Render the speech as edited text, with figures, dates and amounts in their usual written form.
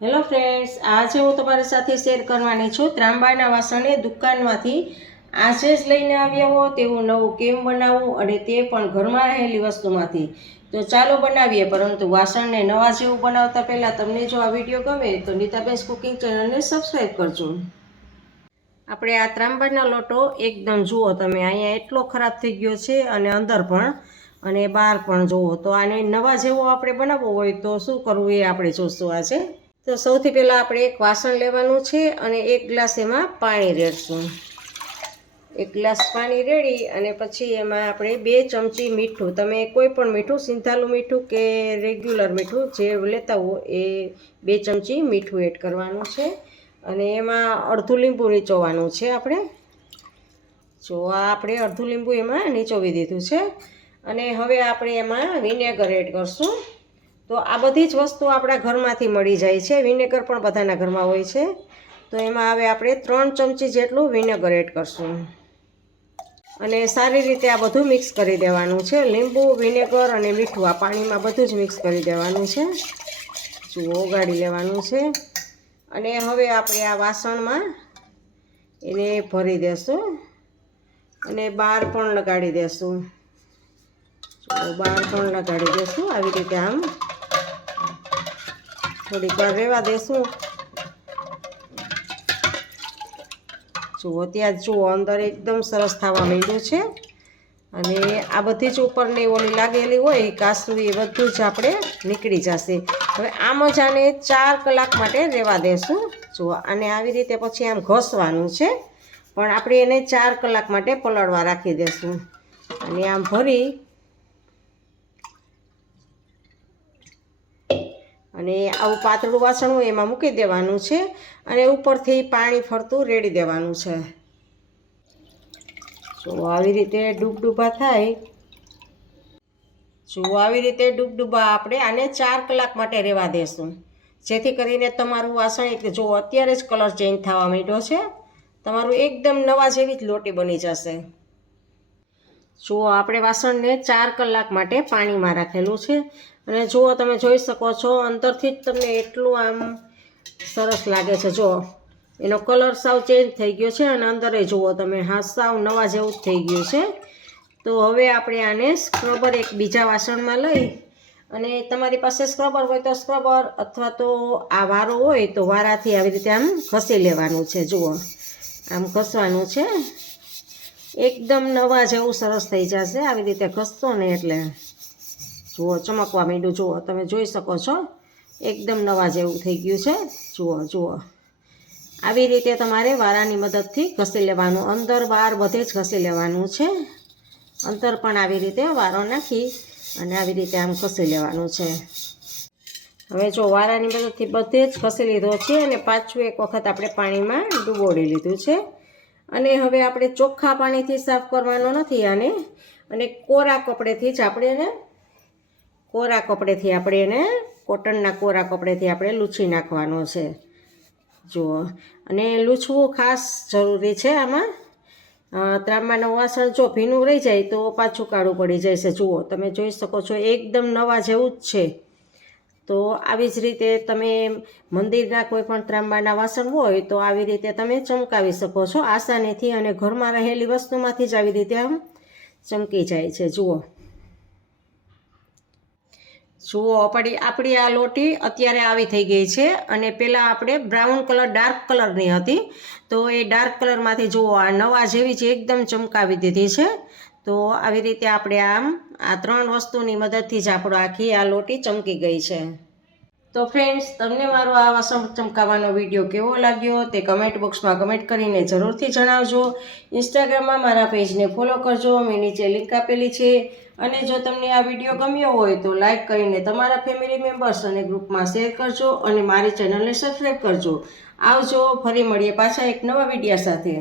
Hello friends, આજે હું તમારી સાથે શેર કરવાની છું ત્રાંબાના વાસણને દુકાનમાંથી આજે જ લઈને આવ્યા હો તેવું નવું કેમ બનાવવું, અને તે પણ ઘરમાં રહેલી વસ્તુમાંથી. તો ચાલો બનાવીએ. પરંતુ વાસણને નવા જેવું બનાવતા પહેલાં તમને જો આ વિડીયો ગમે તો નીતાબેન કુકિંગ ચેનલને સબસ્ક્રાઈબ કરજો. આપણે આ ત્રાંબાનો લોટો એકદમ જુઓ તમે, અહીંયા એટલો ખરાબ થઈ ગયો છે અને અંદર પણ અને બહાર પણ જુઓ. તો આને નવા જેવો આપણે બનાવવો હોય તો શું કરવું એ આપણે જોઈશું આજે. તો સૌથી પહેલાં આપણે એક વાસણ લેવાનું છે અને 1 ગ્લાસ એમાં પાણી રેડશું. 1 ગ્લાસ પાણી રેડી અને પછી એમાં આપણે 2 ચમચી મીઠું, તમે કોઈ પણ મીઠું, સિંધાલું મીઠું કે રેગ્યુલર મીઠું જે લેતા હો એ 2 ચમચી મીઠું એડ કરવાનું છે. અને એમાં અડધું લીંબુ નીચોવાનું છે આપણે. જો આ આપણે અડધું લીંબુ એમાં નીચોવી દીધું છે. અને હવે આપણે એમાં વિનેગર એડ કરશું. તો આ બધી જ વસ્તુ આપણા ઘરમાંથી મળી જાય છે. વિનેગર પણ બધાના ઘરમાં હોય છે. તો એમાં હવે આપણે 3 ચમચી જેટલું વિનેગર એડ કરશું અને સારી રીતે આ બધું મિક્સ કરી દેવાનું છે. લીંબુ, વિનેગર અને મીઠું આ પાણીમાં બધું જ મિક્સ કરી દેવાનું છે. જુઓ, ઓગાળી લેવાનું છે. અને હવે આપણે આ વાસણમાં એને ભરી દેશું અને બહાર પણ લગાડી દેશું. બહાર પણ લગાડી દેશું. આવી રીતે આમ થોડીક વાર રહેવા દેશું. જુઓ, ત્યાં જુઓ અંદર એકદમ સરસ થવા માંડ્યું છે. અને આ બધી જ ઉપરની ઓલી લાગેલી હોય કાસું એ બધું જ આપણે નીકળી જશે. હવે આમ જ આને 4 કલાક માટે રહેવા દેશું. જુઓ, આને આવી રીતે પછી આમ ઘસવાનું છે, પણ આપણે એને 4 કલાક માટે પલળવા રાખી દેશું. અને આમ ભરી અને આવું પાતળું વાસણ હોય એમાં મૂકી દેવાનું છે અને ઉપરથી પાણી ફરતું રેડી દેવાનું છે. જો આવી રીતે ડૂબડૂબા થાય. જો આવી રીતે ડૂબડૂબા આપણે આને 4 કલાક માટે રહેવા દેશું, જેથી કરીને તમારું વાસણ જો અત્યારે જ કલર ચેન્જ થવા માંડ્યો છે. તમારું એકદમ નવા જેવી જ લોટી બની જશે. જુઓ, આપણે વાસણને 4 કલાક માટે પાણીમાં રાખેલું છે. અને જુઓ, તમે જોઈ શકો છો અંદરથી જ તમને એટલું આમ સરસ લાગે છે. જો એનો કલર સાવ ચેન્જ થઈ ગયો છે અને અંદર જુઓ તમે, હા સાવ નવા જેવું જ થઈ ગયું છે. તો હવે આપણે આને સ્ક્રબર એક બીજા વાસણમાં લઈ અને તમારી પાસે સ્ક્રબર હોય તો સ્ક્રબર, અથવા તો આ વારો હોય તો વારાથી આવી રીતે આમ ઘસી લેવાનું છે. જુઓ, આમ ઘસવાનું છે. એકદમ નવા જેવું સરસ થઈ જશે આવી રીતે ઘસશો ને એટલે. જુઓ, ચમકવા માંડ્યું. જુઓ, તમે જોઈ શકો છો એકદમ નવા જેવું થઈ ગયું છે. જુઓ આવી રીતે તમારે વારાની મદદથી ઘસી લેવાનું. અંદર બહાર બધે જ ઘસી લેવાનું છે. અંદર પણ આવી રીતે વારો નાખી અને આવી રીતે આમ ઘસી લેવાનું છે. હવે જો વારાની મદદથી બધે જ ઘસી લીધો છે અને પાછું એક વખત આપણે પાણીમાં ડુબોળી લીધું છે. અને હવે આપણે ચોખ્ખા પાણીથી સાફ કરવાનો નથી આને, અને કોરા કપડેથી જ આપણે એને કોટનના કોરા કપડેથી આપણે લૂછી નાખવાનો છે. જુઓ, અને લૂછવું ખાસ જરૂરી છે આમાં. ત્રાંબાનું વાસણ જો ભીનું રહી જાય તો પાછું કાળું પડી જાય છે. જુઓ, તમે જોઈ શકો છો એકદમ નવા જેવું જ છે. તો આવી જ રીતે તમે મંદિરના કોઈ પણ ત્રાંબાના વાસણ હોય તો આવી રીતે તમે ચમકાવી શકો છો આસાનીથી, અને ઘરમાં રહેલી વસ્તુમાંથી જ આવી રીતે આમ ચમકી જાય છે. જુઓ આપણી આ લોટી અત્યારે આવી થઈ ગઈ છે. અને પહેલાં આપણે બ્રાઉન કલર, ડાર્ક કલરની હતી, તો એ ડાર્ક કલરમાંથી જુઓ આ નવા જેવી જ એકદમ ચમકાવી દીધી છે. તો આવી રીતે આપણે આમ આ 3 વસ્તુની મદદથી જ આપણો આખી આ લોટી ચમકી ગઈ છે. તો ફ્રેન્ડ્સ, તમને મારો આ વાસણ ચમકાવવાનો વિડીયો કેવો લાગ્યો તે કમેન્ટ બોક્સમાં કમેન્ટ કરીને જરૂરથી જણાવજો. ઇન્સ્ટાગ્રામમાં મારા પેજને ફોલો કરજો, મેં નીચે લિંક આપેલી છે. અને જો તમને આ વિડીયો ગમ્યો હોય તો લાઈક કરીને તમારા ફેમિલી મેમ્બર્સ અને ગ્રુપમાં શેર કરજો અને મારી ચેનલને સબસ્ક્રાઈબ કરજો. આવજો, ફરી મળીએ પાછા એક નવા વિડીયો સાથે.